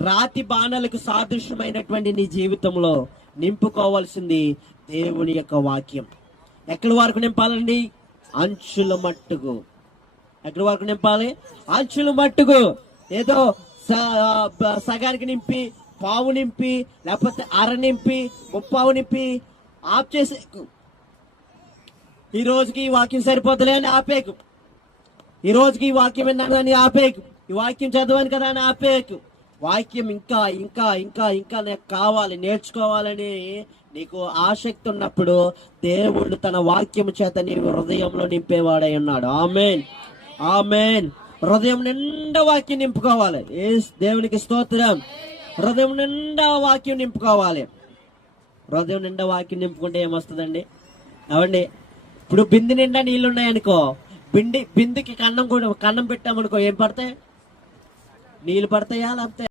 రాతి బాణలకు సాదృశ్యమైనటువంటి నీ జీవితంలో నింపుకోవాల్సింది దేవుని యొక్క వాక్యం. ఎక్కడి వరకు నింపాలండి? అంచుల మట్టుకు. ఎక్కడి వరకు నింపాలి? అంచుల మట్టుకు. ఏదో సగానికి నింపి, పావు నింపి, లేకపోతే అర నింపి, ముప్పావు నింపి ఆఫ్ చేసే, ఈ రోజుకి ఈ వాక్యం సరిపోతులే అని ఆపేకు. ఈ రోజుకి ఈ వాక్యం విన్నాను అని ఆపేకు. ఈ వాక్యం చదవాను కదా అని ఆపేకు. వాక్యం ఇంకా ఇంకా ఇంకా ఇంకా నాకు కావాలి, నేర్చుకోవాలని నీకు ఆసక్తి ఉన్నప్పుడు దేవుడు తన వాక్యం చేత నీ హృదయంలో నింపేవాడై ఉన్నాడు. ఆమేన్, ఆమేన్. హృదయం నిండా వాక్యం నింపుకోవాలి. దేవునికి స్తోత్రం. హృదయం నిండా వాక్యం నింపుకోవాలి. హృదయం నిండా వాక్యం నింపుకుంటే ఏమొస్తుందండి? అవండి, ఇప్పుడు బిందె నిండా నీళ్ళు ఉన్నాయనుకో, బిందెకి కన్నం పెట్టామనుకో, ఏం పడతాయి? నీళ్ళు పడతాయా? లేకపోతే